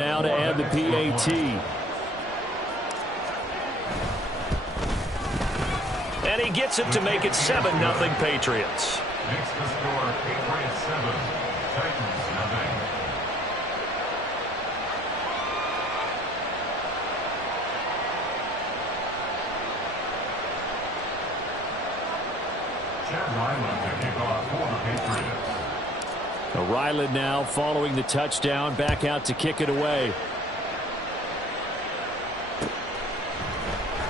Now to add the PAT. And he gets it to make it 7-0 Patriots. Makes the score Patriots 7, Titans 0. Ryland now following the touchdown, back out to kick it away.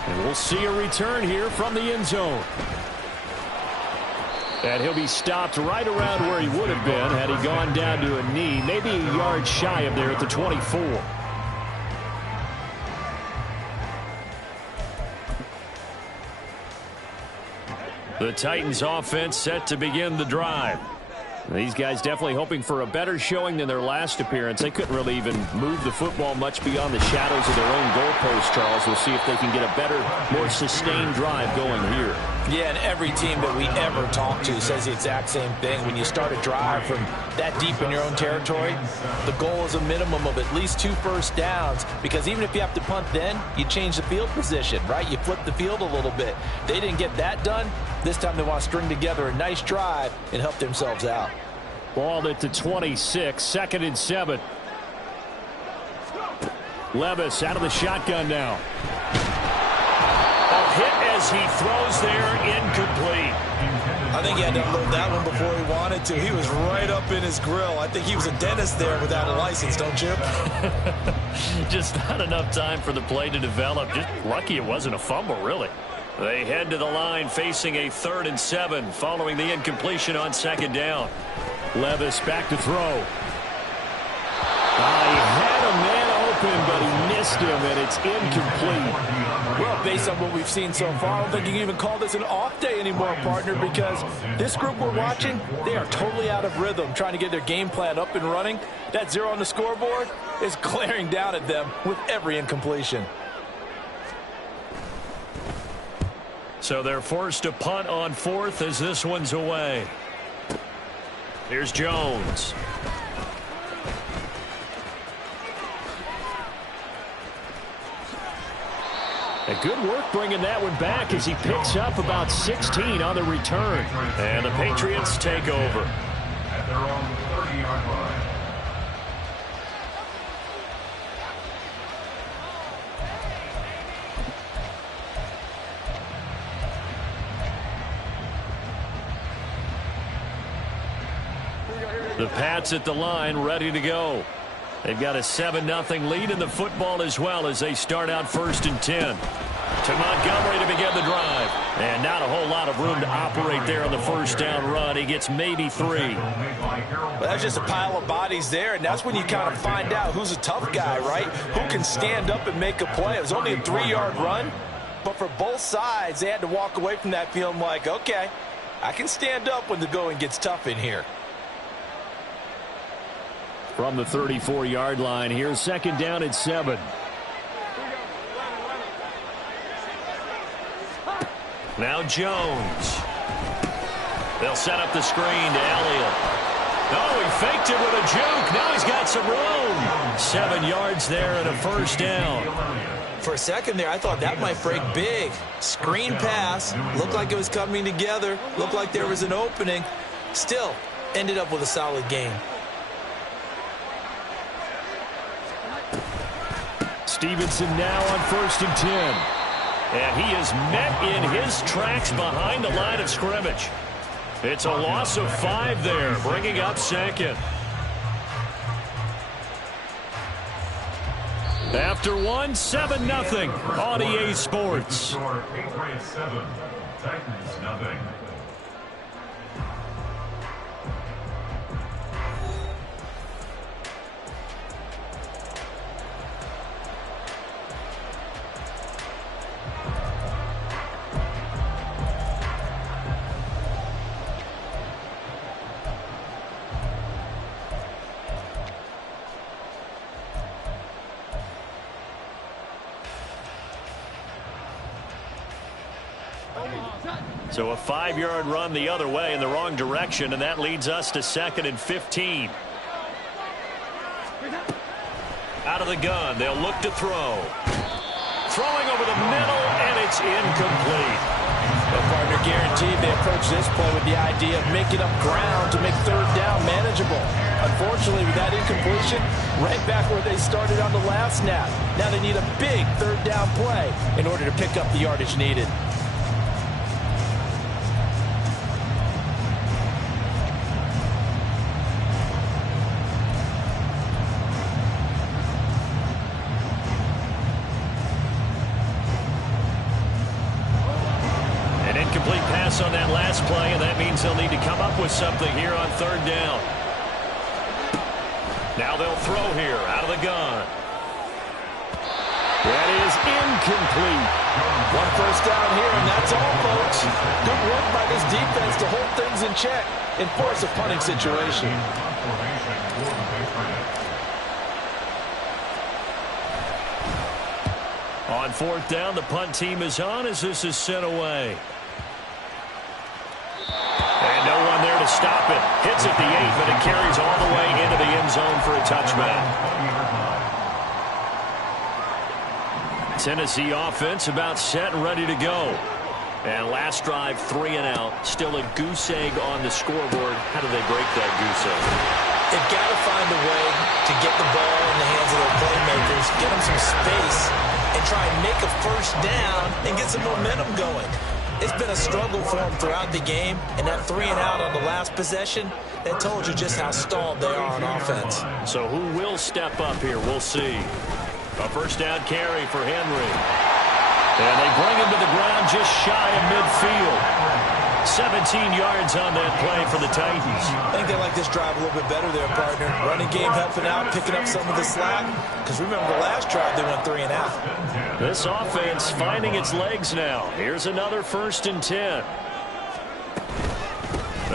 And we'll see a return here from the end zone. And he'll be stopped right around where he would have been had he gone down to a knee, maybe a yard shy of there at the 24. The Titans offense set to begin the drive. These guys definitely hoping for a better showing than their last appearance. They couldn't really even move the football much beyond the shadows of their own goalpost, Charles. We'll see if they can get a better, more sustained drive going here. Yeah, and every team that we ever talk to says the exact same thing. When you start a drive from that deep in your own territory, the goal is a minimum of at least 2 first downs, because even if you have to punt then, you change the field position, right? You flip the field a little bit. They didn't get that done. This time they want to string together a nice drive and help themselves out. Ball at the 26, 2nd and 7. Levis out of the shotgun now. A hit as he throws there, incomplete. I think he had to unload that one before he wanted to. He was right up in his grill. I think he was a dentist there without a license, don't you? Just not enough time for the play to develop. Just lucky it wasn't a fumble, really. They head to the line facing a 3rd and 7 following the incompletion on 2nd down. Levis back to throw. He had a man open, but he missed him, and it's incomplete. Well, based on what we've seen so far, I don't think you can even call this an off day anymore, partner, because this group we're watching, they are totally out of rhythm, trying to get their game plan up and running. That 0 on the scoreboard is glaring down at them with every incompletion. So they're forced to punt on 4th as this one's away. Here's Jones. A good work bringing that one back as he picks up about 16 on the return. And the Patriots take over. At their own 30-yard line. The Pats at the line, ready to go. They've got a 7-0 lead in the football as well as they start out 1st and 10. To Montgomery to begin the drive. And not a whole lot of room to operate there on the 1st down run. He gets maybe 3. Well, that's just a pile of bodies there, and that's when you kind of find out who's a tough guy, right? Who can stand up and make a play. It was only a 3-yard run, but for both sides, they had to walk away from that feeling like, okay, I can stand up when the going gets tough in here. From the 34-yard line, here's 2nd down and 7. Now Jones. They'll set up the screen to Elliott. Oh, he faked it with a juke. Now he's got some room. 7 yards there and a 1st down. For a second there, I thought that might break big. Screen pass. Looked like it was coming together. Looked like there was an opening. Still, ended up with a solid game. Stevenson now on 1st and 10. And he is met in his tracks behind the line of scrimmage. It's a loss of 5 there, bringing up 2nd. After 1, 7-0 on EA Sports. Patriots 7, Titans 0. So a 5-yard run the other way in the wrong direction, and that leads us to 2nd and 15. Out of the gun. They'll look to throw. Throwing over the middle, and it's incomplete. Well, partner, guaranteed they approach this play with the idea of making up ground to make third down manageable. Unfortunately, with that incompletion, right back where they started on the last snap. Now they need a big third down play in order to pick up the yardage needed. Incomplete pass on that last play, and that means they'll need to come up with something here on third down. Now they'll throw here out of the gun. That is incomplete. One first down here, and that's all, folks. Good work by this defense to hold things in check and force a punting situation. On fourth down, the punt team is on as this is sent away. And no one there to stop it. Hits at the 8, but it carries all the way into the end zone for a touchback. Tennessee offense about set and ready to go. And last drive, 3 and out. Still a goose egg on the scoreboard. How do they break that goose egg? They've got to find a way to get the ball in the hands of their playmakers, get them some space, and try and make a first down and get some momentum going. It's been a struggle for them throughout the game, and that 3 and out on the last possession, that told you just how stalled they are on offense. So who will step up here? We'll see. A first down carry for Henry. And they bring him to the ground just shy of midfield. 17 yards on that play for the Titans. I think they like this drive a little bit better there, partner. Running game helping out, picking up some of the slack. Because remember, the last drive they went 3 and out. This offense finding its legs now. Here's another 1st and 10.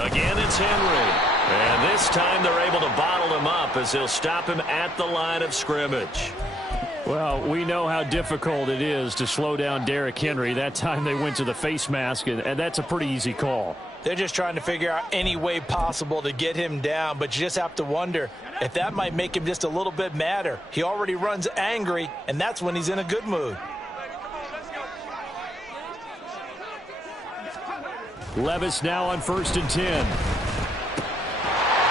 Again, it's Henry. And this time they're able to bottle him up as they'll stop him at the line of scrimmage. Well, we know how difficult it is to slow down Derrick Henry. That time they went to the face mask, and that's a pretty easy call. They're just trying to figure out any way possible to get him down, but you just have to wonder if that might make him just a little bit madder. He already runs angry, and that's when he's in a good mood. Levis now on 1st and 10.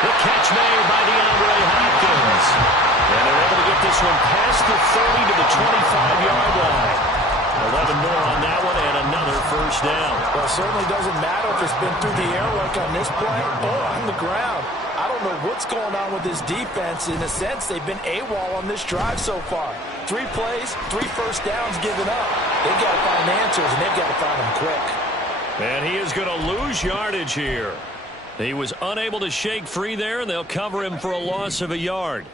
The catch made by DeAndre Hopkins. And they're able to get this one past the 30 to the 25-yard line. 11 more on that one and another first down. Well, it certainly doesn't matter if it's been through the air like on this play or on the ground. I don't know what's going on with this defense. In a sense, they've been AWOL on this drive so far. 3 plays, 3 first downs given up. They've got to find answers, and they've got to find them quick. And he is going to lose yardage here. He was unable to shake free there, and they'll cover him for a loss of a yard.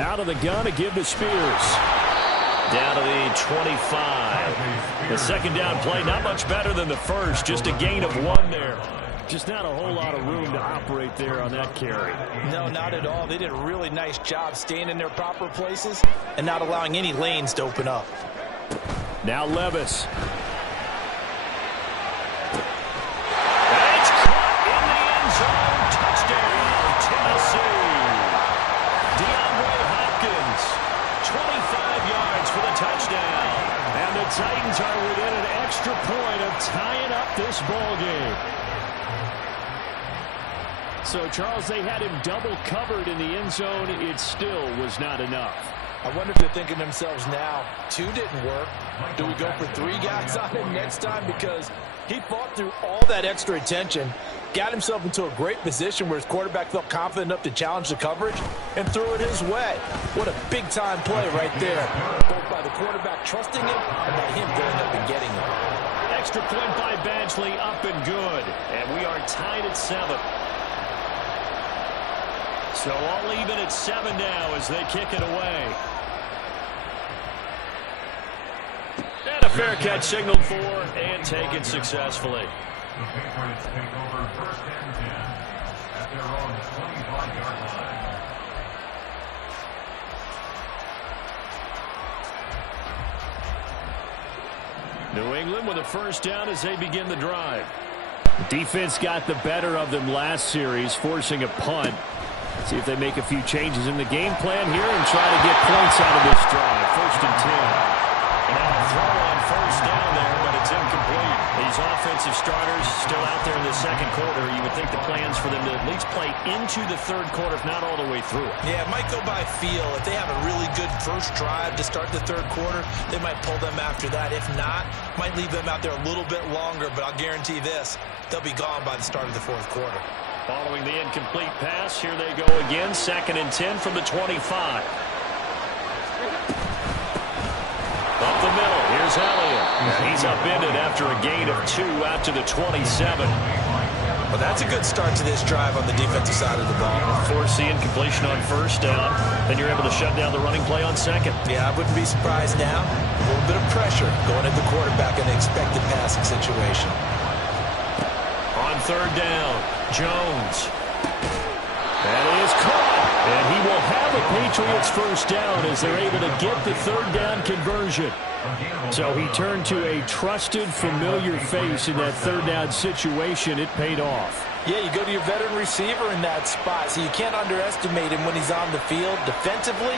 Out of the gun to give to Spears. Down to the 25. The second down play, not much better than the first. Just a gain of 1 there. Just not a whole lot of room to operate there on that carry. No, not at all. They did a really nice job staying in their proper places and not allowing any lanes to open up. Now Levis. And it's caught in the end zone. Touchdown, Tennessee. DeAndre Hopkins, 25 yards for the touchdown. And the Titans are within an extra point of tying up this ball game. So, Charles, they had him double covered in the end zone. It still was not enough. I wonder if they're thinking to themselves now, 2 didn't work. Do we go for 3 guys on him next time? Because he fought through all that extra attention, got himself into a great position where his quarterback felt confident enough to challenge the coverage and threw it his way. What a big-time play right there, both by the quarterback trusting him and by him going up and getting him. Extra point by Badgley, up and good. And we are tied at 7. So all even at 7 now as they kick it away. And a fair catch signaled for and taken successfully. The Patriots take over 1st and 10 at their own 25-yard line. New England with a first down as they begin the drive. Defense got the better of them last series, forcing a punt. See if they make a few changes in the game plan here and try to get points out of this drive. 1st and 10. And now a throw on 1st down there, but it's incomplete. These offensive starters still out there in the 2nd quarter. You would think the plans for them to at least play into the 3rd quarter, if not all the way through it. Yeah, it might go by feel. If they have a really good first drive to start the 3rd quarter, they might pull them after that. If not, might leave them out there a little bit longer, but I'll guarantee this, they'll be gone by the start of the 4th quarter. Following the incomplete pass, here they go again. 2nd and 10 from the 25. Up the middle, here's Elliott. And he's upended after a gain of 2 out to the 27. Well, that's a good start to this drive on the defensive side of the ball. Force the incompletion on 1st down. Then you're able to shut down the running play on 2nd. Yeah, I wouldn't be surprised now. A little bit of pressure going at the quarterback in the expected passing situation. On 3rd down, Jones. That is caught. And he will have a Patriots 1st down as they're able to get the 3rd down conversion. So he turned to a trusted, familiar face in that 3rd down situation. It paid off. Yeah, you go to your veteran receiver in that spot, so you can't underestimate him when he's on the field. Defensively,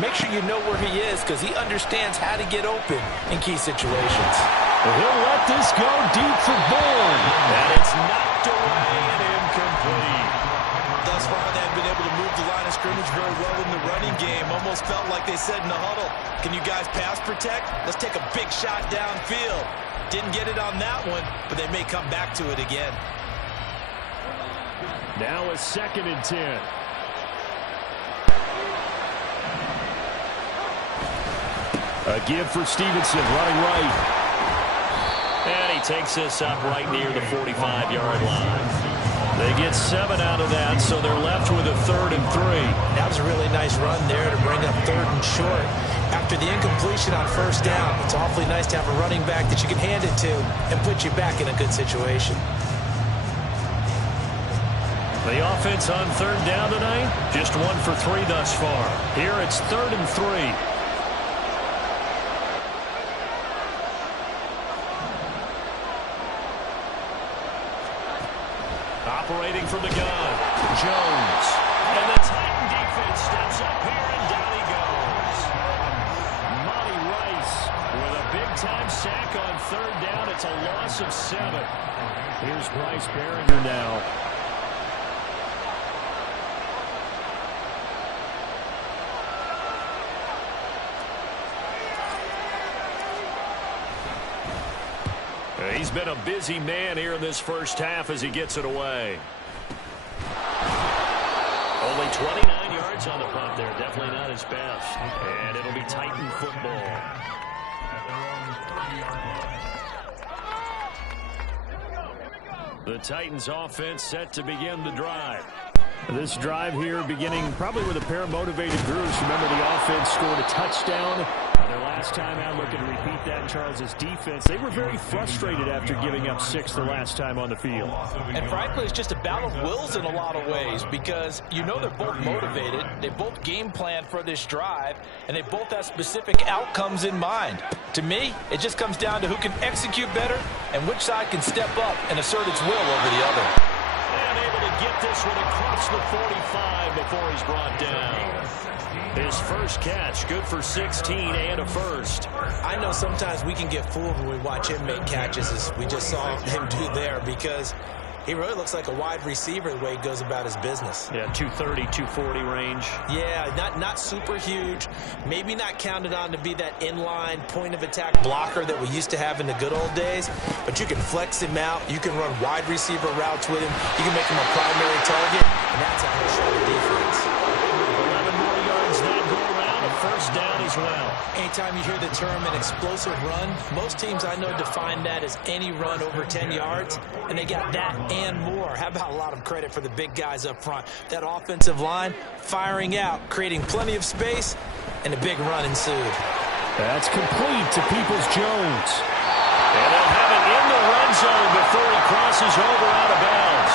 make sure you know where he is because he understands how to get open in key situations. He'll let this go deep for Bourne. And it's knocked away and incomplete. Thus far, they've been able to move the line of scrimmage very well in the running game. Almost felt like they said in the huddle, can you guys pass protect? Let's take a big shot downfield. Didn't get it on that one, but they may come back to it again. Now a 2nd and 10. A give for Stevenson, running right. And he takes this up right near the 45-yard line. They get 7 out of that, so they're left with a 3rd and 3. That was a really nice run there to bring up 3rd and short. After the incompletion on 1st down, it's awfully nice to have a running back that you can hand it to and put you back in a good situation. The offense on 3rd down tonight, just 1 for 3 thus far. Here it's 3rd and 3. Operating from the gun, Jones. And the Titan defense steps up here, and down he goes. Monty Rice with a big-time sack on 3rd down. It's a loss of 7. Here's Bryce Behringer now. He's been a busy man here in this 1st half as he gets it away. Only 29 yards on the punt there. Definitely not his best. And it'll be Titan football. The Titans offense set to begin the drive. This drive here beginning probably with a pair of motivated groups. Remember, the offense scored a touchdown their last time out. Looking to repeat that in Charles's defense. They were very frustrated after giving up 6 the last time on the field. And frankly, it's just a battle of wills in a lot of ways because you know they're both motivated. They both game plan for this drive, and they both have specific outcomes in mind. To me, it just comes down to who can execute better and which side can step up and assert its will over the other. And able to get this one across the 45 before he's brought down. His first catch, good for 16 and a 1st. I know sometimes we can get fooled when we watch him make catches, as we just saw him do there, because he really looks like a wide receiver the way he goes about his business. Yeah, 230, 240 range. Yeah, not super huge. Maybe not counted on to be that inline point-of-attack blocker that we used to have in the good old days, but you can flex him out. You can run wide receiver routes with him. You can make him a primary target, and that's how he'll show the defense. 11 more yards then go around, a 1st down as well. Anytime you hear the term an explosive run, most teams I know define that as any run over 10 yards, and they got that and more. How about a lot of credit for the big guys up front? That offensive line firing out, creating plenty of space, and a big run ensued. That's complete to Peoples-Jones. And they'll have it in the red zone before he crosses over out of bounds.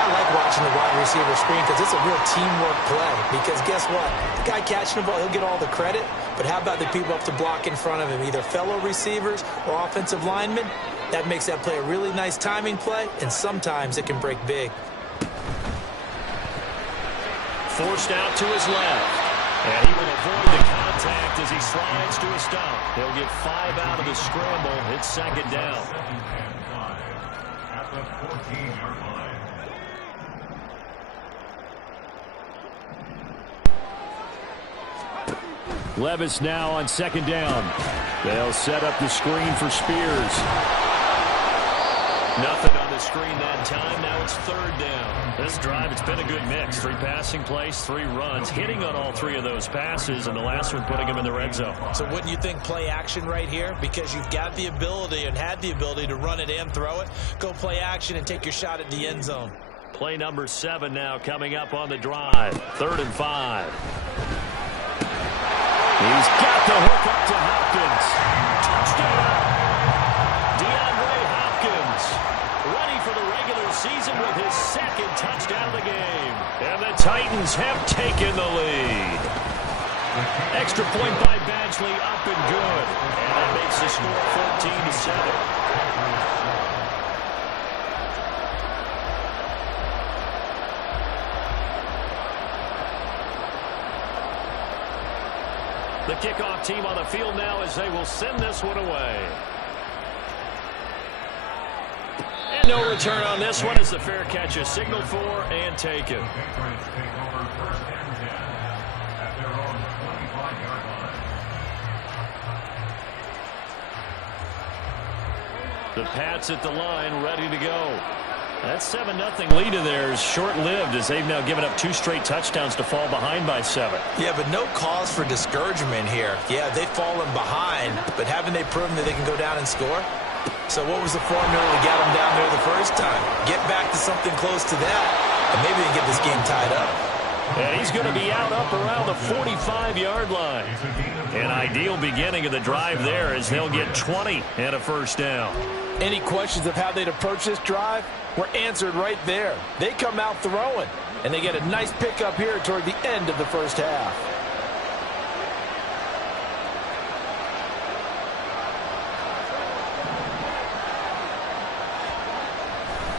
I like watching the wide receiver screen because it's a real teamwork play. Because guess what? The guy catching the ball, he'll get all the credit. But how about the people up to block in front of him, either fellow receivers or offensive linemen? That makes that play a really nice timing play, and sometimes it can break big. Forced out to his left. And he will avoid the contact as he slides to a stop. He'll get 5 out of the scramble. It's second down. At the 14-yard line. Levis now on second down. They'll set up the screen for Spears. Nothing on the screen that time. Now it's third down. This drive, it's been a good mix. 3 passing plays, 3 runs, hitting on all 3 of those passes, and the last one putting him in the red zone. So wouldn't you think play action right here? Because you've got the ability and had the ability to run it and throw it. Go play action and take your shot at the end zone. Play number 7 now coming up on the drive. 3rd and 5. He's got the hook up to Hopkins. Touchdown. Ready for the regular season with his 2nd touchdown of the game. And the Titans have taken the lead. Extra point by Badgley, up and good. And that makes the score 14-7. The kickoff team on the field now as they will send this one away. And no return on this one as the fair catch is signaled for and taken. The Pats at the line, ready to go. That 7-0 lead of theirs short-lived as they've now given up 2 straight touchdowns to fall behind by 7. Yeah, but no cause for discouragement here. Yeah, they've fallen behind, but haven't they proven that they can go down and score? So what was the formula to get them down there the first time? Get back to something close to that, and maybe they can get this game tied up. And he's going to be out up around the 45-yard line. An ideal beginning of the drive there as they'll get 20 and a first down. Any questions of how they'd approach this drive were answered right there. They come out throwing, and they get a nice pickup here toward the end of the first half.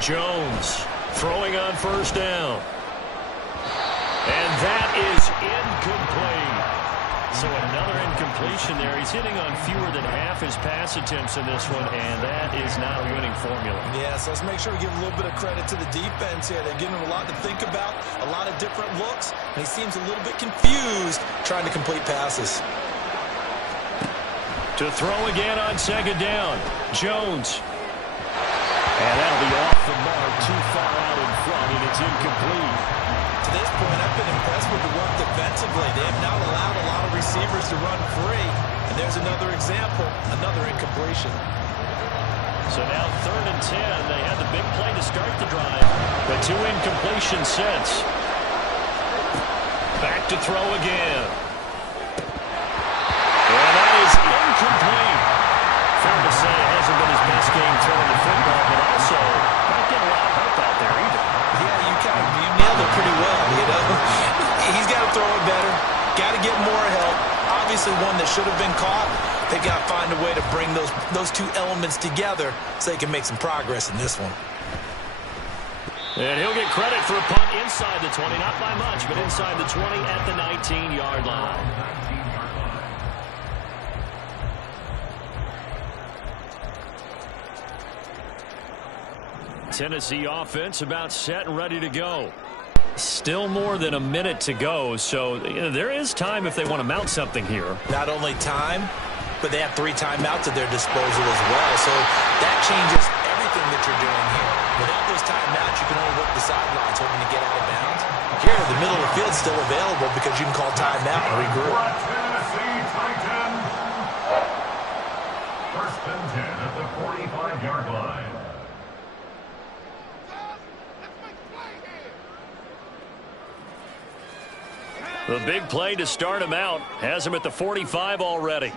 Jones throwing on first down. And that is incomplete. So another incompletion there. He's hitting on fewer than half his pass attempts in this one, and that is not a winning formula. Yeah, so let's make sure we give a little bit of credit to the defense here. They're giving him a lot to think about, a lot of different looks, and he seems a little bit confused trying to complete passes. To throw again on second down. Jones. And that'll be off the mark, too far out in front, and it's incomplete. To this point, I've been impressed with the work defensively. They have not allowed a lot of receivers to run free. And there's another example, another incompletion. So now 3rd and 10. They had the big play to start the drive. The 2 incompletion sets. Back to throw again. And that is incomplete. Fair to say it hasn't been his best game throwing the football, but also not getting a lot of help out there either. Yeah, you nailed it pretty well, you know. He's got to throw it better. Got to get more help. Obviously one that should have been caught. They've got to find a way to bring those 2 elements together so they can make some progress in this one. And he'll get credit for a punt inside the 20. Not by much, but inside the 20 at the 19-yard line. Tennessee offense about set and ready to go. Still more than a minute to go, so there is time if they want to mount something here. Not only time, but they have 3 timeouts at their disposal as well, so that changes everything that you're doing here. Without those timeouts, you can only work the sidelines hoping to get out of bounds. Here, the middle of the field's still available because you can call timeout and regroup. Tennessee Titans. 1st and 10 at the 45-yard line. The big play to start him out has him at the 45 already.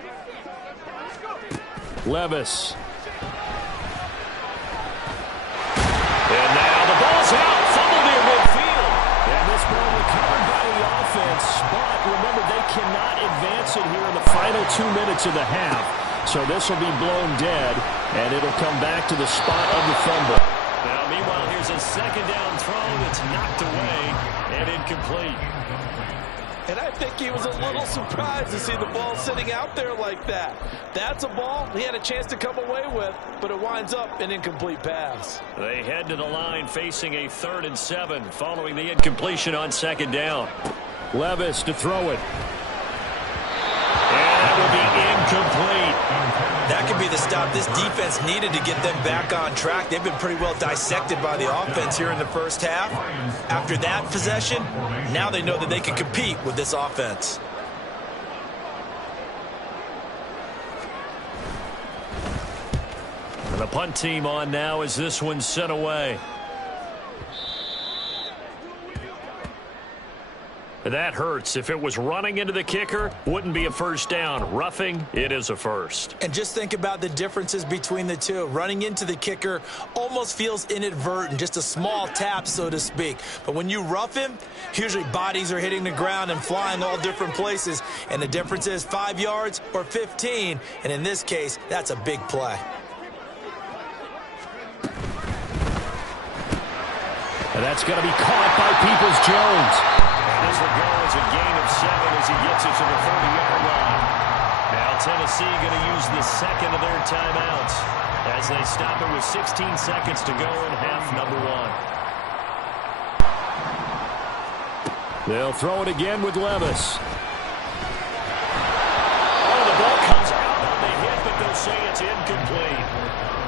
Levis. And now the ball's out. Fumbled near midfield. And this ball recovered by the offense. But remember, they cannot advance it here in the final 2 minutes of the half. So this will be blown dead. and it'll come back to the spot of the fumble. Now, meanwhile, here's a second down throw that's knocked away and incomplete. And I think he was a little surprised to see the ball sitting out there like that. That's a ball he had a chance to come away with, but it winds up an incomplete pass. They head to the line facing a 3rd and 7 following the incompletion on second down. Levis to throw it. And that will be incomplete. That could be the stop this defense needed to get them back on track. They've been pretty well dissected by the offense here in the first half. After that possession, now they know that they can compete with this offense. And the punt team on now as this one's sent away. That hurts. If it was running into the kicker, wouldn't be a first down. Roughing, it is a first. And just think about the differences between the two. Running into the kicker almost feels inadvertent, just a small tap, so to speak. But when you rough him, usually bodies are hitting the ground and flying all different places. And the difference is 5 yards or 15. And in this case, that's a big play. And that's going to be caught by Peoples-Jones. This will go as a gain of 7 as he gets it to the 30-yard line. Now Tennessee going to use the second of their timeouts as they stop it with 16 seconds to go in half number 1. They'll throw it again with Levis. Oh, the ball comes out on the hit, but they'll say it's incomplete.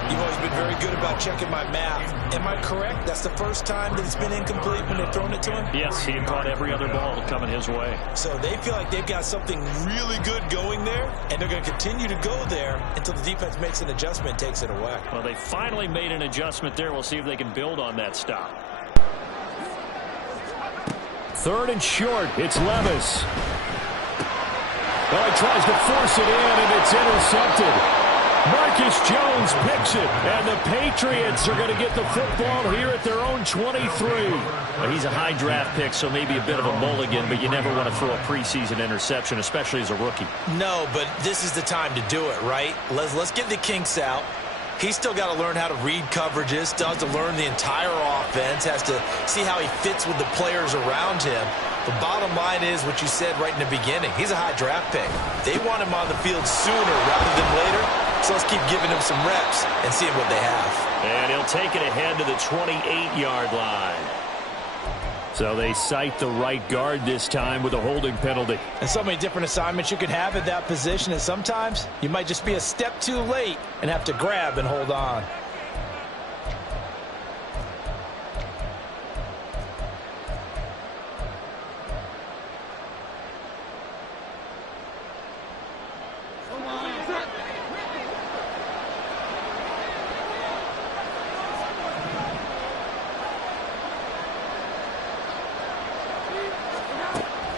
You've always been very good about checking my math. Am I correct? That's the first time that it's been incomplete when they've thrown it to him? Yes, he had caught every other ball coming his way. So they feel like they've got something really good going there, and they're going to continue to go there until the defense makes an adjustment and takes it away. Well, they finally made an adjustment there. We'll see if they can build on that stop. 3rd and short. It's Levis. Well, he tries to force it in, and it's intercepted. Marcus Jones picks it, and the Patriots are going to get the football here at their own 23. Well, he's a high draft pick, so maybe a bit of a mulligan, but you never want to throw a preseason interception, especially as a rookie. No, but this is the time to do it, right? Let's get the kinks out. He's still got to learn how to read coverages, still has to learn the entire offense, has to see how he fits with the players around him. The bottom line is what you said right in the beginning. He's a high draft pick. They want him on the field sooner rather than later, so let's keep giving him some reps and seeing what they have. And he'll take it ahead to the 28-yard line. So they cite the right guard this time with a holding penalty. And so many different assignments you could have at that position, and sometimes you might just be a step too late and have to grab and hold on.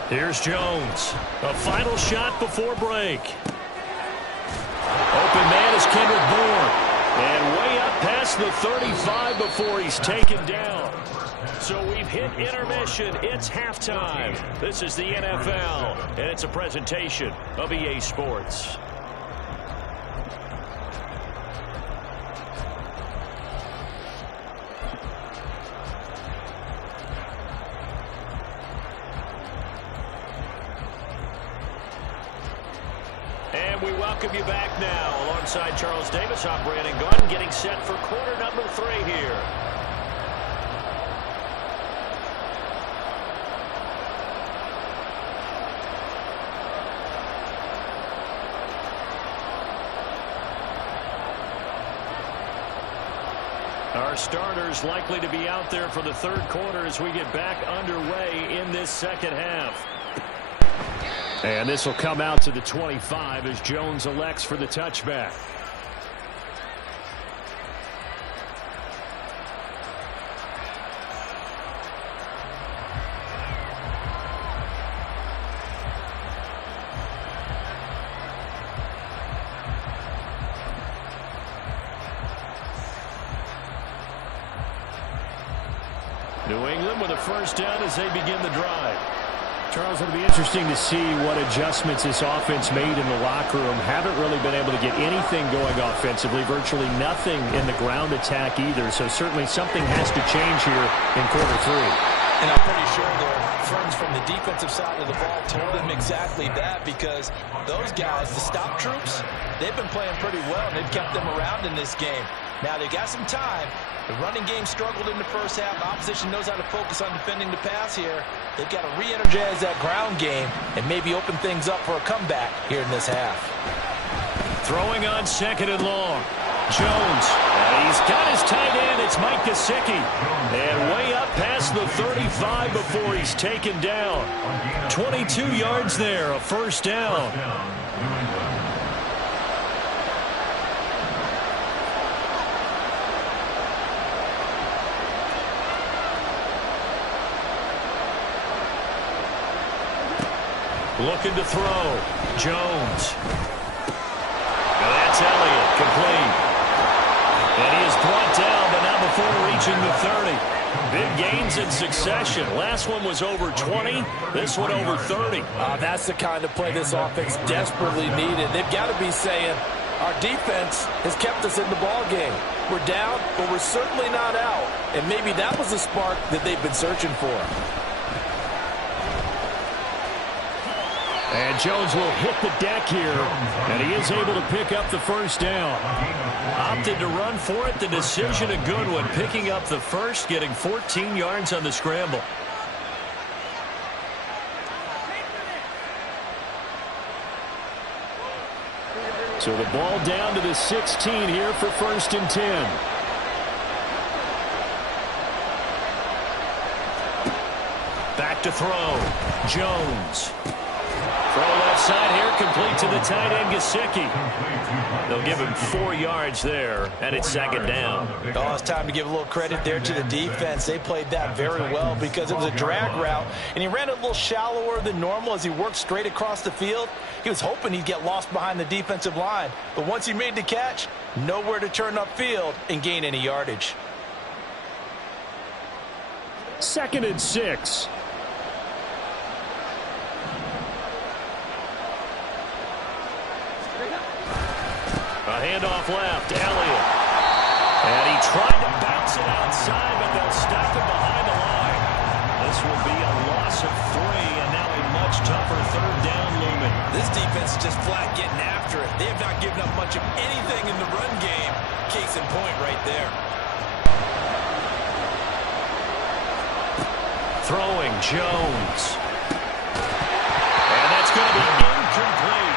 Here's Jones. A final shot before break. Open man is Kendrick Bourne. And way up past the 35 before he's taken down. So we've hit intermission. It's halftime. This is the NFL, and it's a presentation of EA Sports. And we welcome you back now. Alongside Charles Davis, I'm Brandon Gunn, getting set for quarter number 3 here. Our starters likely to be out there for the 3rd quarter as we get back underway in this second half. And this will come out to the 25 as Jones elects for the touchback. New England with a first down as they begin the drive. Charles, it'll be interesting to see what adjustments this offense made in the locker room. Haven't really been able to get anything going offensively, virtually nothing in the ground attack either. So certainly something has to change here in quarter 3. And I'm pretty sure their friends from the defensive side of the ball told them exactly that, because those guys, the stop troops, they've been playing pretty well, and they've kept them around in this game. Now, they got some time. The running game struggled in the first half. The opposition knows how to focus on defending the pass here. They've got to re-energize that ground game and maybe open things up for a comeback here in this half. Throwing on 2nd and long. Jones. He's got his tight end. It's Mike Gesicki. And way up past the 35 before he's taken down. 22 yards there, a first down. Looking to throw. Jones. Now that's Elliott. Complete. And he is brought down, but not before reaching the 30. Big gains in succession. Last one was over 20. This one over 30. That's the kind of play this offense desperately needed. They've got to be saying, our defense has kept us in the ball game. We're down, but we're certainly not out. And maybe that was the spark that they've been searching for. And Jones will hit the deck here, and he is able to pick up the first down. Opted to run for it. The decision a good one. Picking up the first, getting 14 yards on the scramble. So the ball down to the 16 here for 1st and 10. Back to throw. Jones. Throw left side here, complete to the tight end, Gesicki. They'll give him 4 yards there, and it's 2nd down. Oh, it's time to give a little credit there to the defense. They played that very well because it was a drag route, and he ran it a little shallower than normal as he worked straight across the field. He was hoping he'd get lost behind the defensive line, but once he made the catch, nowhere to turn upfield and gain any yardage. 2nd and 6. A handoff left, Elliott. And he tried to bounce it outside, but they'll stop him behind the line. This will be a loss of 3, and now a much tougher 3rd down looming. This defense is just flat getting after it. They have not given up much of anything in the run game. Case in point right there. Throwing, Jones. And that's going to be incomplete.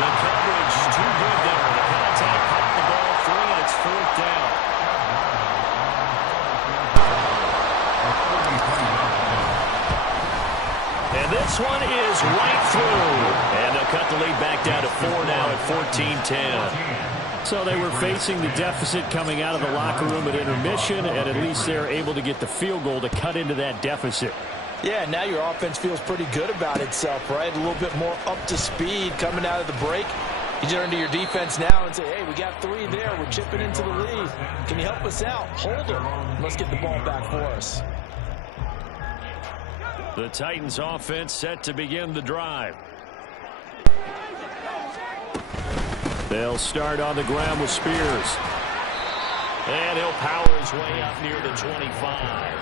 The coverage too good there. The contact popped the ball free, and it's 4th down. And this one is right through. And they'll cut the lead back down to 4 now at 14-10. So they were facing the deficit coming out of the locker room at intermission, and at least they're able to get the field goal to cut into that deficit. Yeah, now your offense feels pretty good about itself, right? A little bit more up to speed coming out of the break. You turn to your defense now and say, hey, we got 3 there. We're chipping into the lead. Can you help us out? Hold them. Let's get the ball back for us. The Titans offense set to begin the drive. They'll start on the ground with Spears. And he'll power his way up near the 25.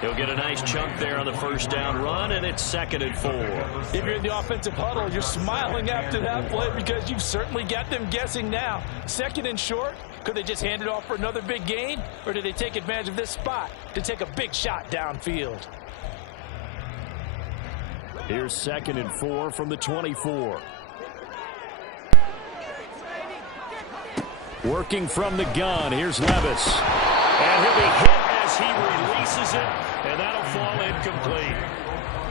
He'll get a nice chunk there on the first down run, and it's 2nd and 4. If you're in the offensive huddle, you're smiling after that play because you've certainly got them guessing now. 2nd and short, could they just hand it off for another big gain? Or did they take advantage of this spot to take a big shot downfield? Here's 2nd and 4 from the 24. Working from the gun, here's Levis. And he'll be hit as he releases it, and that'll fall incomplete.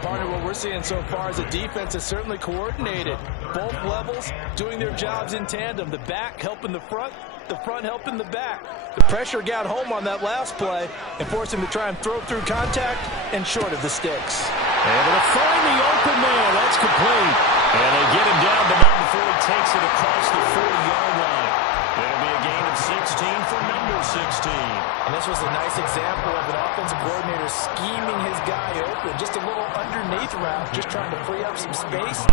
Partner, what we're seeing so far is the defense is certainly coordinated. Both levels doing their jobs in tandem. The back helping the front helping the back. The pressure got home on that last play and forced him to try and throw through contact and short of the sticks. Able to find the open man. That's complete. And they get him down, but not before he takes it across the 40-yard line. It'll be a gain of 16 for number 16. And this was a nice example of an offensive coordinator scheming his guy open, just a little underneath underneath route, just trying to free up some space,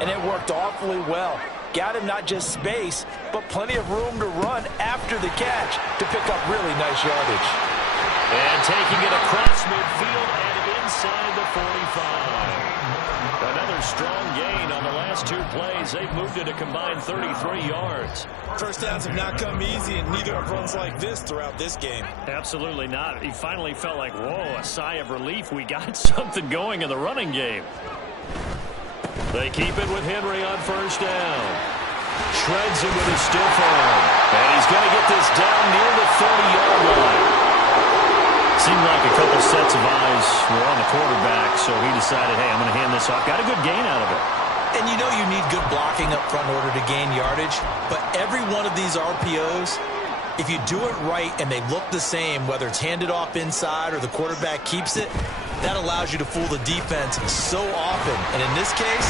and it worked awfully well. Got him not just space, but plenty of room to run after the catch to pick up really nice yardage. And taking it across midfield and inside the 45. Another strong gain on the last 2 plays. They've moved it a combined 33 yards. First downs have not come easy, and neither have runs like this throughout this game. Absolutely not. He finally felt like, whoa, a sigh of relief. We got something going in the running game. They keep it with Henry on first down. Shreds him with his stiff arm. And he's going to get this down near the 30-yard line. Seemed like a couple sets of eyes were on the quarterback, so he decided, hey, I'm going to hand this off. Got a good gain out of it. And you know you need good blocking up front in order to gain yardage, but every one of these RPOs, if you do it right and they look the same, whether it's handed off inside or the quarterback keeps it, that allows you to fool the defense so often. And in this case,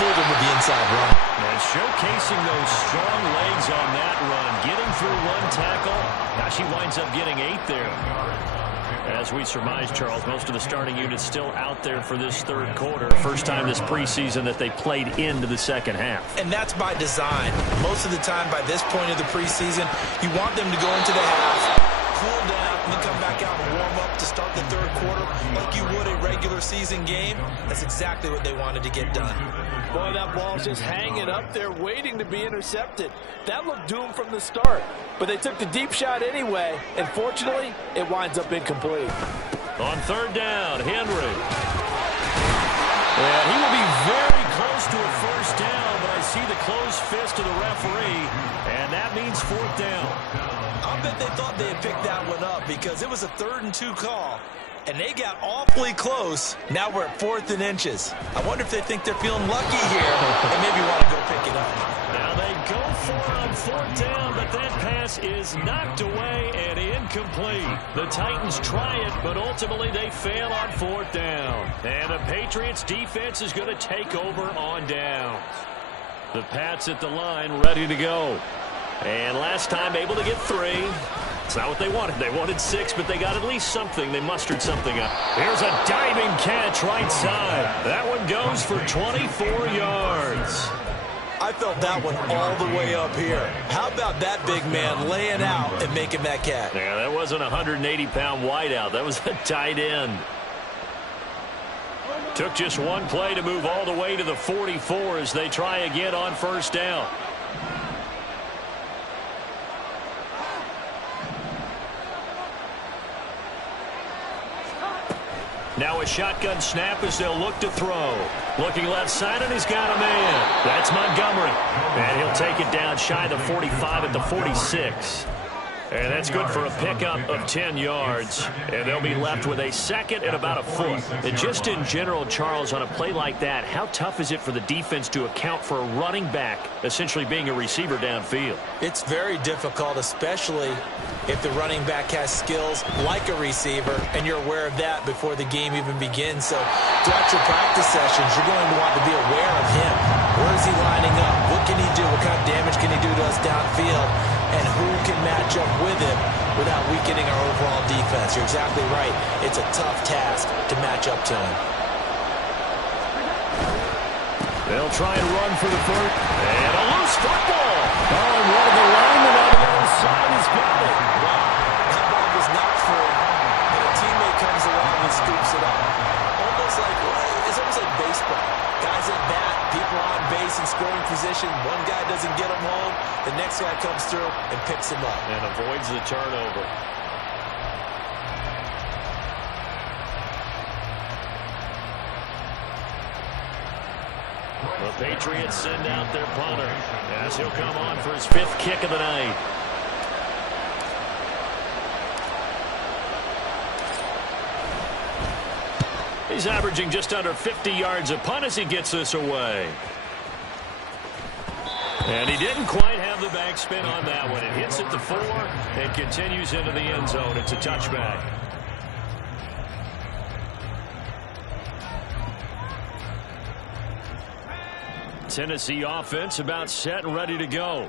fool them with the inside run. And showcasing those strong legs on that run, getting through one tackle. Now she winds up getting 8 there. As we surmise, Charles, most of the starting units still out there for this third quarter. First time this preseason that they played into the second half. And that's by design. Most of the time by this point of the preseason, you want them to go into the half, cool down, and then come back out and warm up to start the third quarter like you would a regular season game. That's exactly what they wanted to get done. Boy, that ball's just hanging up there waiting to be intercepted. That looked doomed from the start. But they took the deep shot anyway, and fortunately, it winds up incomplete. On third down, Henry. And he will be very close to a first down, but I see the closed fist of the referee, and that means fourth down. I bet they thought they had picked that one up because it was a 3rd and 2 call. And they got awfully close. Now we're at 4th and inches. I wonder if they think they're feeling lucky here and maybe want to go pick it up. Now they go for it on fourth down, but that pass is knocked away and incomplete. The Titans try it, but ultimately they fail on fourth down. And the Patriots defense is going to take over on down. The Pats at the line ready to go. And last time able to get 3. It's not what they wanted. They wanted 6, but they got at least something. They mustered something up. Here's a diving catch right side. That one goes for 24 yards. I felt that one all the way up here. How about that big man laying out and making that catch? Yeah, that wasn't a 180-pound wideout. That was a tight end. Took just one play to move all the way to the 44 as they try again on first down. Now a shotgun snap as they'll look to throw. Looking left side, and he's got a man. That's Montgomery. And he'll take it down shy of the 45 at the 46. And that's good for a pickup of 10 yards. And they'll be left with a 2nd and about a foot. And just in general, Charles, on a play like that, how tough is it for the defense to account for a running back essentially being a receiver downfield? It's very difficult, especially if the running back has skills like a receiver, and you're aware of that before the game even begins. So throughout your practice sessions, you're going to want to be aware of him. Where is he lining up? What can he do? What kind of damage can he do to us downfield? And who can match up with him without weakening our overall defense? You're exactly right. It's a tough task to match up to him. They'll try and run for the first. And a loose football. Oh, and one of the linemen on the other side has got it. Wow, that ball was not free. And a teammate comes along and scoops it up. It's almost like baseball. Guys at bat, people on base in scoring position. One guy doesn't get him home. The next guy comes through and picks him up. And avoids the turnover. The Patriots send out their punter as he'll come on for his 5th kick of the night. He's averaging just under 50 yards a punt as he gets this away. And he didn't quite have the backspin on that one. It hits at the 4 and continues into the end zone. It's a touchback. Tennessee offense about set and ready to go.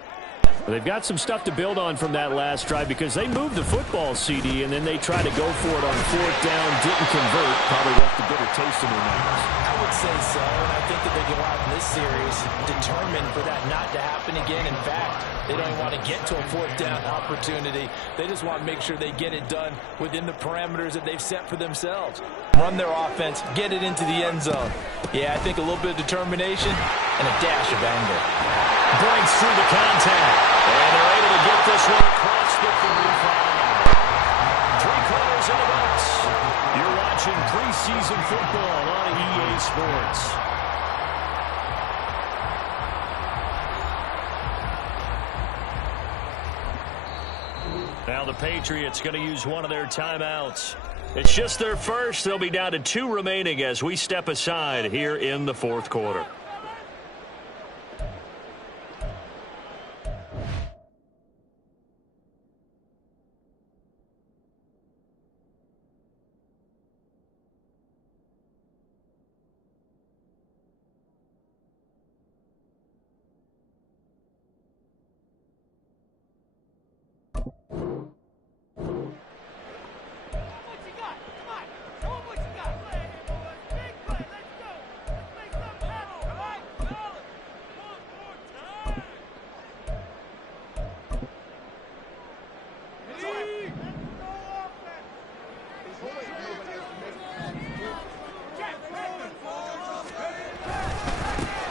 They've got some stuff to build on from that last drive because they moved the football, CD, and then they tried to go for it on fourth down, didn't convert, probably left a bitter taste in their mouths. I would say so, and I think that they go out in this series determined for that not to happen again. In fact, they don't even want to get to a fourth down opportunity. They just want to make sure they get it done within the parameters that they've set for themselves. Run their offense, get it into the end zone. Yeah, I think a little bit of determination and a dash of anger. Breaks through the contact. And they're able to get this one across the 35. 3 quarters in the books. You're watching preseason football on EA Sports. Now the Patriots going to use one of their timeouts. It's just their first. They'll be down to 2 remaining as we step aside here in the fourth quarter.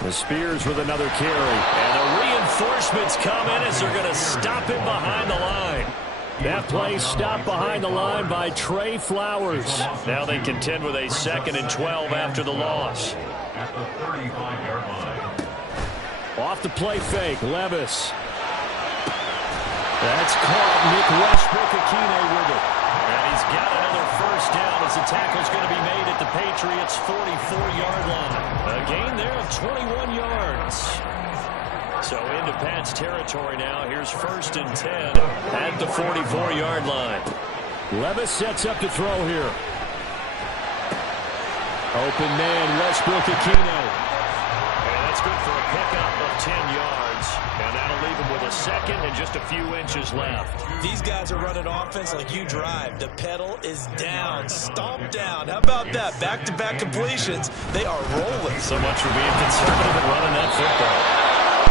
The Spears with another carry. And the reinforcements come in as they're going to stop him behind the line. That play stopped behind the line by Trey Flowers. Now they contend with a 2nd and 12 after the loss. At the 35-yard line. Off the play fake, Levis. That's caught. Nick Westbrook-Akine with it. And he's got another first down as the tackle's going to be made at the Patriots' 44-yard line. A gain there of 21 yards. So into Pat's territory now. Here's 1st and 10 at the 44-yard line. Levis sets up to throw here. Open man, Westbrook-Akine. And that's good for a pickup of 10 yards. And that'll leave him with a 2nd and just a few inches left. These guys are running offense like you drive. The pedal is down, stomp down. How about that? Back-to-back completions. They are rolling. So much for being conservative and running that football.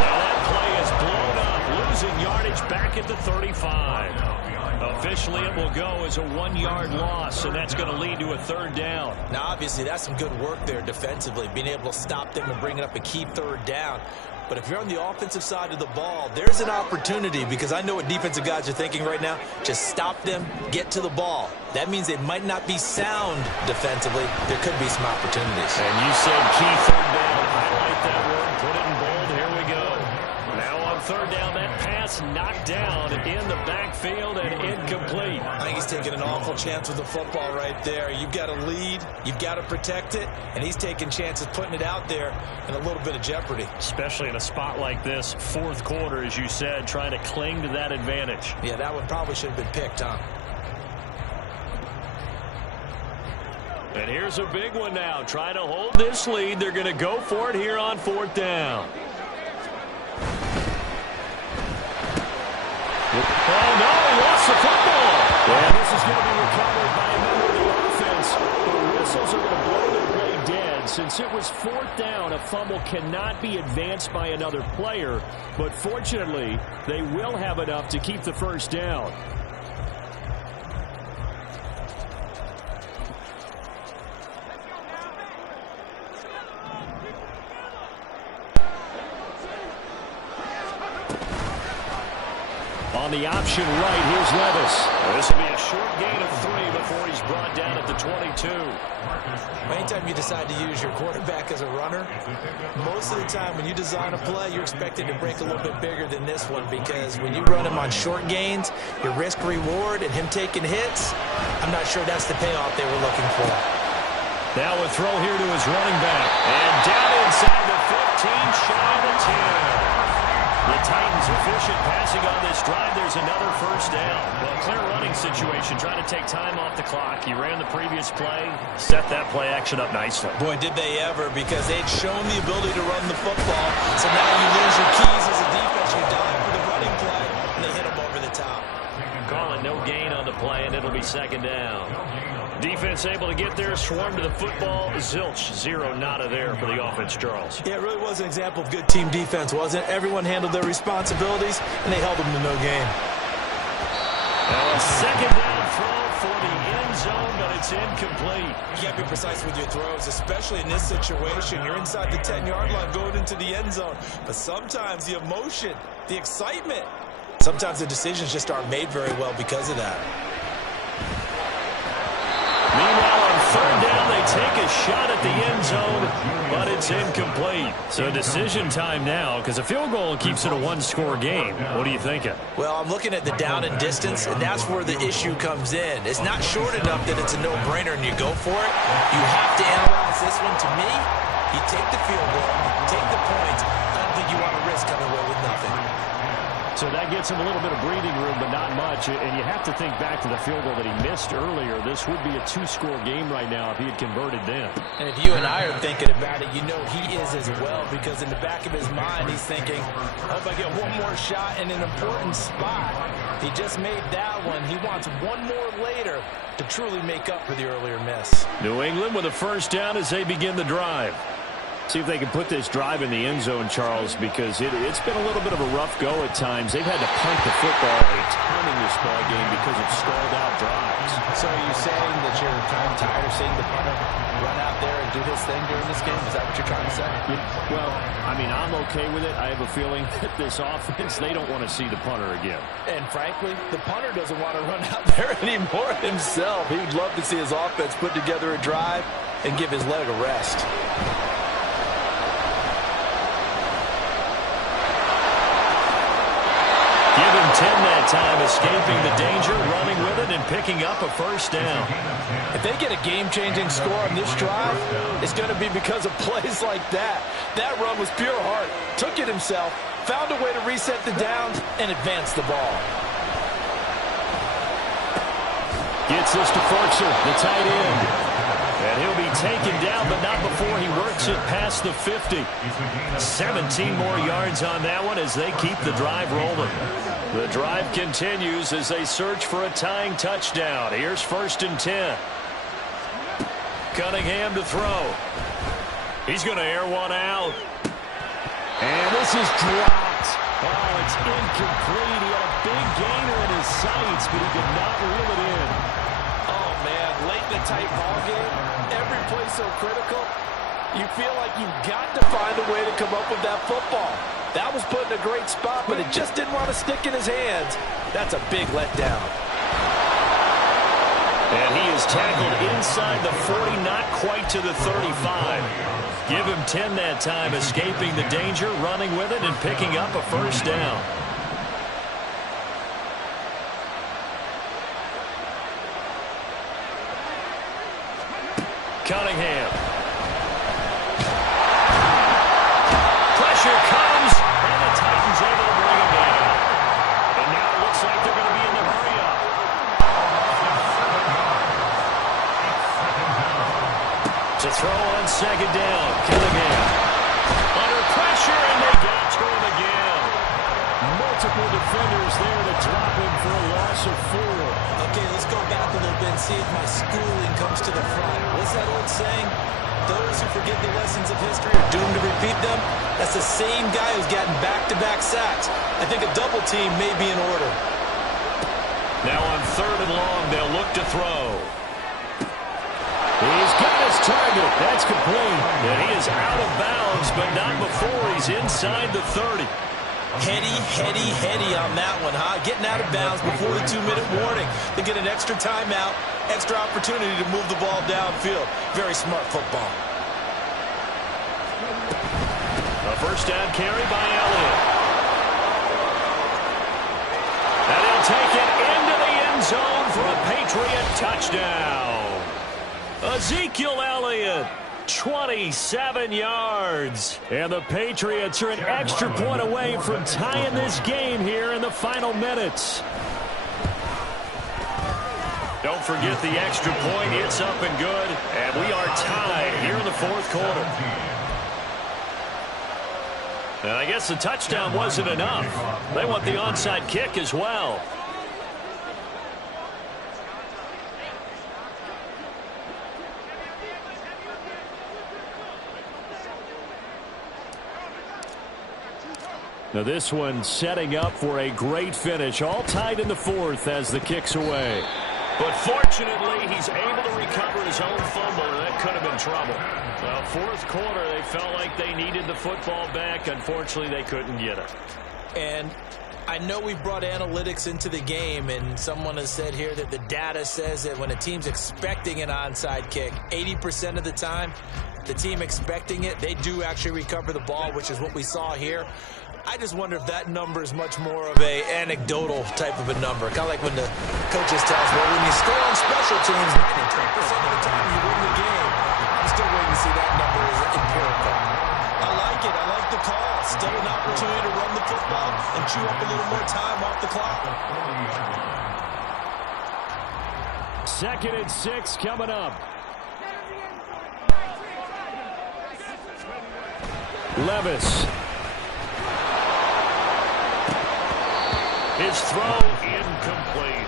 Now that play is blown up, losing yardage back at the 35. Officially, it will go as a 1-yard loss, and that's going to lead to a 3rd down. Now, obviously, that's some good work there defensively, being able to stop them and bringing up a key 3rd down. But if you're on the offensive side of the ball, there's an opportunity, because I know what defensive guys are thinking right now. Just stop them, get to the ball. That means they might not be sound defensively. There could be some opportunities. And you said key 3rd down. Highlight that word, put it in bold. Here we go. Now on 3rd down, that pass knocked down in the backfield and incomplete. I think he's taking an awful chance with the football right there. You've got to lead, you've got to protect it, and he's taking chances putting it out there in a little bit of jeopardy. Especially in a spot like this, 4th quarter, as you said, trying to cling to that advantage. Yeah, that one probably should have been picked, huh? And here's a big one now. Trying to hold this lead. They're going to go for it here on 4th down. Oh, no, he lost the football. And this is going to be recovered by a member of the offense. The whistles are going to blow the play dead. Since it was 4th down, a fumble cannot be advanced by another player. But fortunately, they will have enough to keep the 1st down. On the option right, here's Levis. This will be a short gain of 3 before he's brought down at the 22. Anytime you decide to use your quarterback as a runner, most of the time when you design a play, you're expected to break a little bit bigger than this one, because when you run him on short gains, your risk reward and him taking hits, I'm not sure that's the payoff they were looking for. Now a throw here to his running back. And down inside the 15, shy of the 10. The Titans efficient passing on this drive. There's another 1st down. Well, clear running situation, trying to take time off the clock. He ran the previous play, set that play action up nicely. Boy, did they ever, because they'd shown the ability to run the football. So now you lose your keys as a defense. You die for the running play. second down. Defense able to get there, swarm to the football. Zilch, zero, nada there for the offense, Charles. Yeah, it really was an example of good team defense, wasn't it? Everyone handled their responsibilities, and they held them to no gain. A second down throw for the end zone, but it's incomplete. You got to be precise with your throws, especially in this situation. You're inside the 10-yard line going into the end zone. But sometimes the emotion, the excitement, sometimes the decisions just aren't made very well because of that. Meanwhile, on third down, they take a shot at the end zone, but it's incomplete. So decision time now, because a field goal keeps it a one-score game. What are you thinking? Well, I'm looking at the down and distance, and that's where the issue comes in. It's not short enough that it's a no-brainer and you go for it. You have to analyze this one. To me, you take the field goal, take the points. I don't think you want to risk coming away with nothing. So that gets him a little bit of breathing room, but not much. And you have to think back to the field goal that he missed earlier. This would be a two-score game right now if he had converted then. And if you and I are thinking about it, you know he is as well, because in the back of his mind, he's thinking, I hope I get one more shot in an important spot. He just made that one. He wants one more later to truly make up for the earlier miss. New England with a first down as they begin the drive. See if they can put this drive in the end zone, Charles, because it's been a little bit of a rough go at times. They've had to punt the football a ton in this ball game because of stalled out drives. So are you saying that you're kind of tired of seeing the punter run out there and do his thing during this game? Is that what you're trying to say? Well, I mean, I'm okay with it. I have a feeling that this offense, they don't want to see the punter again. And frankly, the punter doesn't want to run out there anymore himself. He would love to see his offense put together a drive and give his leg a rest. Give him 10 that time, escaping the danger, running with it, and picking up a first down. If they get a game-changing score on this drive, it's going to be because of plays like that. That run was pure heart. Took it himself, found a way to reset the downs, and advance the ball. Gets this to Forkser, the tight end. And he'll be taken down, but not before he works it past the 50. 17 more yards on that one as they keep the drive rolling. The drive continues as they search for a tying touchdown. Here's 1st and 10. Cunningham to throw. He's going to air one out. And this is dropped. Oh, it's incomplete. He had a big gainer in his sights, but he could not reel it in. Oh, man, late in the tight ball game, every play so critical, you feel like you've got to find a way to come up with that football. That was put in a great spot, but it just didn't want to stick in his hands. That's a big letdown. And he is tackled inside the 40, not quite to the 35. Give him 10 that time, escaping the danger, running with it, and picking up a first down. Cunningham. Pressure comes, and the Titans able to bring him down. And now it looks like they're going to be in the hurry-up. To throw on second down, Cunningham. Under pressure, and they got to him again. Multiple defenders there to drop him for a loss of 4. Okay, let's go back a little bit and see if my schooling comes to the front. What's that old saying? Those who forget the lessons of history are doomed to repeat them. That's the same guy who's gotten back-to-back sacks. I think a double team may be in order. Now on 3rd and long, they'll look to throw. He's got his target. That's complete. And he is out of bounds, but not before he's inside the 30. Heady on that one, huh? Getting out of bounds before the 2-minute warning. They get an extra timeout, extra opportunity to move the ball downfield. Very smart football. A first down carry by Elliott. And he'll take it into the end zone for a Patriot touchdown. Ezekiel Elliott. 27 yards. And the Patriots are an extra point away from tying this game here in the final minutes. Don't forget the extra point. It's up and good. And we are tied here in the 4th quarter. And I guess the touchdown wasn't enough. They want the onside kick as well. Now this one setting up for a great finish. All tied in the fourth as the kick's away. But fortunately, he's able to recover his own fumble, and that could have been trouble. Well, fourth quarter, they felt like they needed the football back. Unfortunately, they couldn't get it. And I know we brought analytics into the game, and someone has said here that the data says that when a team's expecting an onside kick, 80% of the time, the team expecting it, they do actually recover the ball, which is what we saw here. I just wonder if that number is much more of a anecdotal type of a number. Kind of like when the coaches tell us, well, when you score on special teams, 93% of the time you win the game. I'm still waiting to see that number is empirical. I like it. I like the call. Still an opportunity to run the football and chew up a little more time off the clock. 2nd and 6 coming up. Levis. His throw incomplete.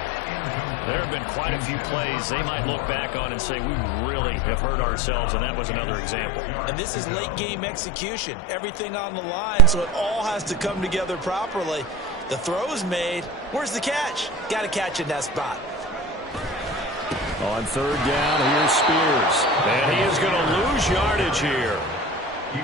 There have been quite a few plays they might look back on and say, we really have hurt ourselves, and that was another example. And this is late game execution. Everything on the line, so it all has to come together properly. The throw is made. Where's the catch? Got to catch in that spot. On 3rd down, here's Spears. And he is going to lose yardage here.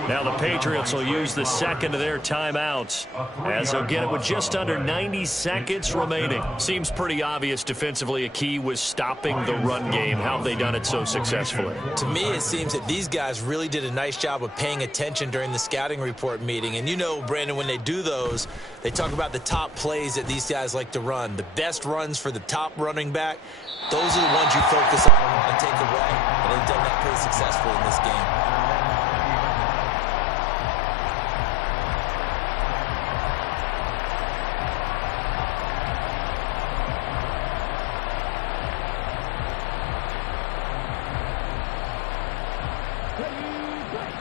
Now the Patriots will use the second of their timeouts as they'll get it with just under 90 seconds remaining. Seems pretty obvious defensively a key was stopping the run game. How have they done it so successfully? To me, it seems that these guys really did a nice job of paying attention during the scouting report meeting. And you know, Brandon, when they do those, they talk about the top plays that these guys like to run. The best runs for the top running back, those are the ones you focus on and take away. And they've done that pretty successfully in this game.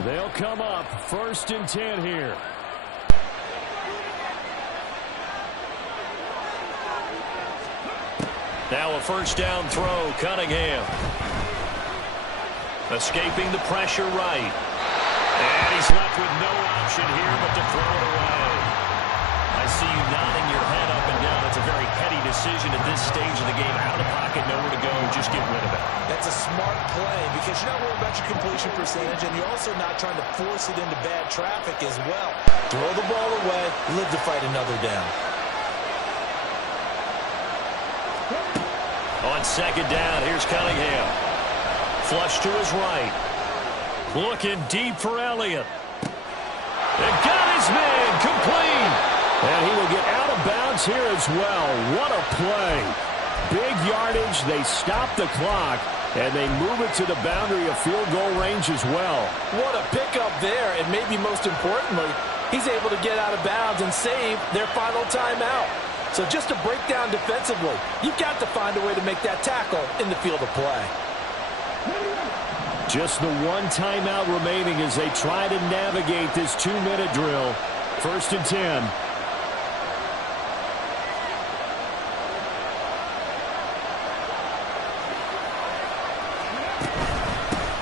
They'll come up 1st and 10 here. Now a 1st down throw, Cunningham. Escaping the pressure right. And he's left with no option here but to throw it away. I see you nodding your head up and down. It's a very heady decision at this stage of the game. Out of the pocket, nowhere to go, just get rid of it. That's a smart play because you're not worried about your completion percentage, and you're also not trying to force it into bad traffic as well. Throw the ball away, live to fight another down. On 2nd down, here's Cunningham. Flush to his right. Looking deep for Elliott. And got his man complete. And he will get out of bounds here as well. What a play. Big yardage. They stop the clock, and they move it to the boundary of field goal range as well. What a pickup there, and maybe most importantly, he's able to get out of bounds and save their final timeout. So just to break down defensively, you've got to find a way to make that tackle in the field of play. Just the one timeout remaining as they try to navigate this 2-minute drill. 1st and 10.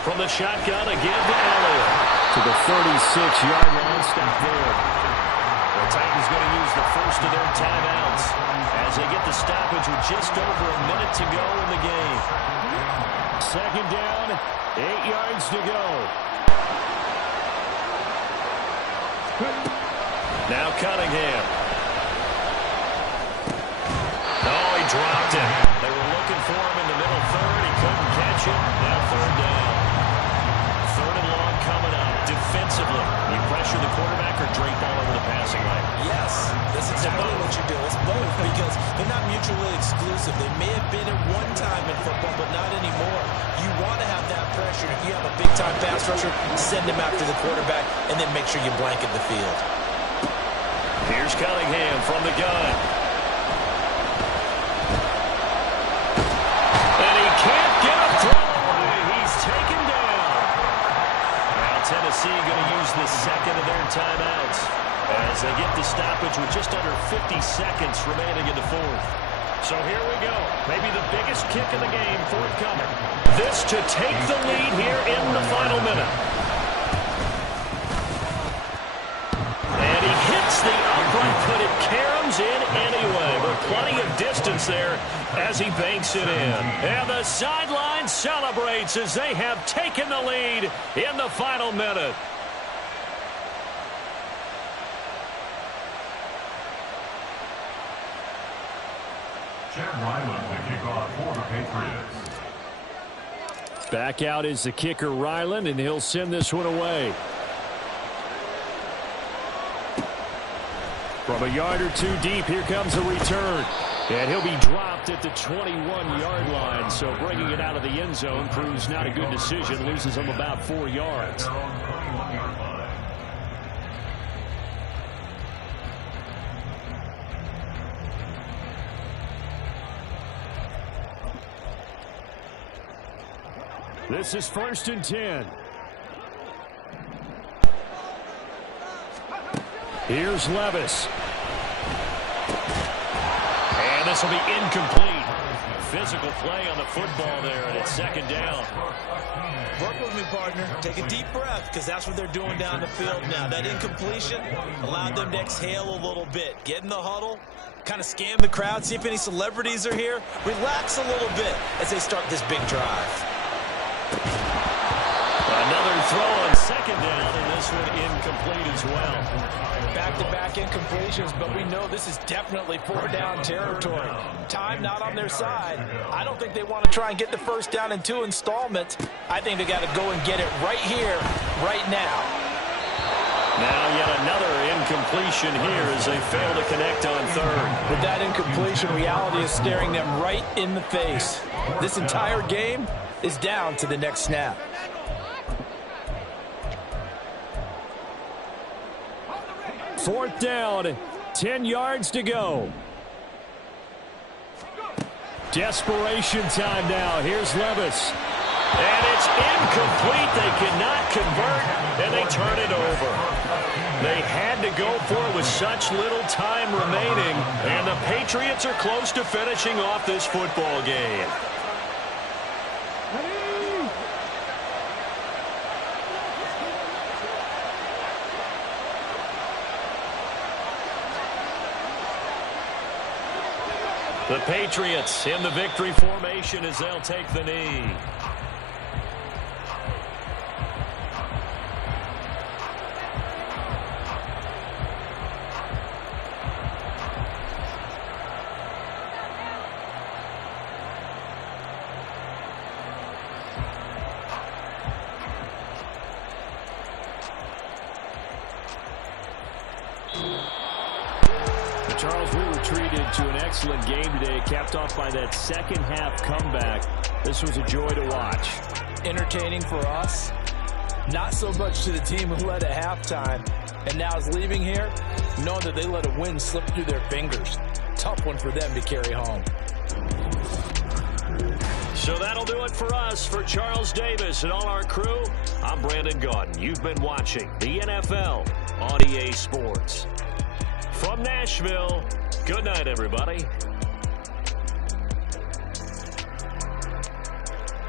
From the shotgun again to Elliott. To the 36-yard line, stop there. The Titans going to use the first of their timeouts as they get the stoppage with just over a minute to go in the game. 2nd down, 8 yards to go. Now Cunningham. Oh, he dropped it. They were looking for him in the middle third. He couldn't catch it. Now 3rd down. 3rd and long coming up. Defensively, you pressure the quarterback or drape all over the passing lane? Yes, that's exactly what you do. It's both because they're not mutually exclusive. They may have been at one time in football, but not anymore. You want to have that pressure. If you have a big-time pass rusher, send him after the quarterback, and then make sure you blanket the field. Here's Cunningham from the gun. And he can't get a throw away. He's taken down. Now Tennessee going to use the second of their timeouts as they get the stoppage with just under 50 seconds remaining in the fourth. So here we go. Maybe the biggest kick of the game forthcoming. This to take the lead here in the final minute. And he hits the hands there as he banks it in. And the sideline celebrates as they have taken the lead in the final minute. Chad Ryland, the kickoff for the Patriots. Back out is the kicker, Ryland, and he'll send this one away. From a yard or two deep, here comes a return. And he'll be dropped at the 21-yard line. So bringing it out of the end zone proves not a good decision. Loses him about 4 yards. This is 1st and 10. Here's Levis. And this will be incomplete. Physical play on the football there, and it's 2nd down. Work with me, partner. Take a deep breath, because that's what they're doing down the field now. That incompletion allowed them to exhale a little bit. Get in the huddle, kind of scan the crowd, see if any celebrities are here. Relax a little bit as they start this big drive. Another throw on 2nd down, and this one incomplete as well. Back-to-back incompletions, but we know this is definitely 4-down territory. Time not on their side. I don't think they want to try and get the 1st down in 2 installments. I think they got to go and get it right here, right now. Now yet another incompletion here as they fail to connect on 3rd. With that incompletion, reality is staring them right in the face. This entire game is down to the next snap. Fourth down, 10 yards to go. Desperation time now. Here's Levis. And it's incomplete. They cannot convert, and they turn it over. They had to go for it with such little time remaining, and the Patriots are close to finishing off this football game. The Patriots in the victory formation as they'll take the knee. Charles, we were treated to an excellent game today, capped off by that second-half comeback. This was a joy to watch. Entertaining for us, not so much to the team who led at halftime and now is leaving here, knowing that they let a win slip through their fingers. Tough one for them to carry home. So that'll do it for us. For Charles Davis and all our crew, I'm Brandon Gaudin. You've been watching the NFL on EA Sports. From Nashville, good night, everybody.